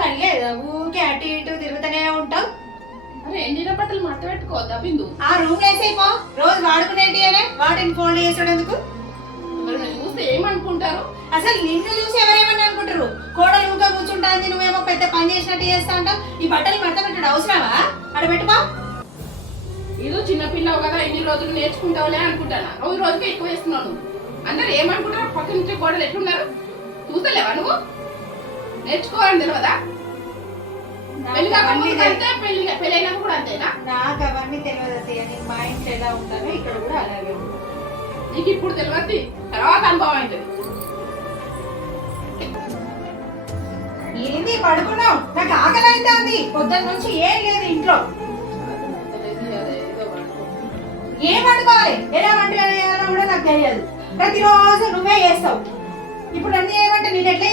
పని లేదా ఊకే అటు ఇటు తిరుగుతూనే ఉంటావు. అరే ఎండిన బట్టలు మడత పెట్టుకోవద్దా బిందు? ఆ రూమ్ వేసేపో, రోజు వాడుకునేటి అనే వాటిని ఫోన్ చేసాడు ఎందుకు? ఎవరైనా చూస్తే ఏమనుకుంటారు? అసలు నిన్ను చూసి ఎవరేమని అనుకుంటారు? కోడలు ఊగా కూర్చుంటాంది, నువ్వేమో పెద్ద పని చేసినట్టు చేస్తా అంటావు. ఈ బట్టలు మడత పెట్టడం అవసరమా? అక్కడ పెట్టుకో. ఏదో చిన్న పిల్లవు కదా, ఎన్ని రోజులు నేర్చుకుంటావులే అనుకుంటాను. రోజు రోజుకి ఎక్కువ వేస్తున్నావు నువ్వు. అందరు ఏమనుకుంటారు? పక్క నుంచి కోడలు ఎట్లున్నారు చూస్తలేవా నువ్వు? నేర్చుకోవాలని తెలియదా? పెళ్లి కాకపోతే అంతే, పెళ్లి అయినా కూడా అంతేనా? నాకు అవన్నీ తెలియదు అత్తయ్య. నేను మా ఇంట్లో ఎలా ఉంటానో ఇక్కడ కూడా అలాగే ఉంటాను. నీకు ఇప్పుడు తెలియదు, తర్వాత అనుభవం అవుతుంది. ఏంది పడుకున్నావు? నాకు ఆకలి అవుతుంది. పొద్దున్న నుంచి ఏం లేదు ఇంట్లో. ఏం వండుకోవాలి, ఎలా వంట చేయాలో కూడా నాకు తెలియదు. ప్రతిరోజు నువ్వే చేస్తావు. ఇప్పుడు అన్ని ఏమంటే నేను ఎట్లా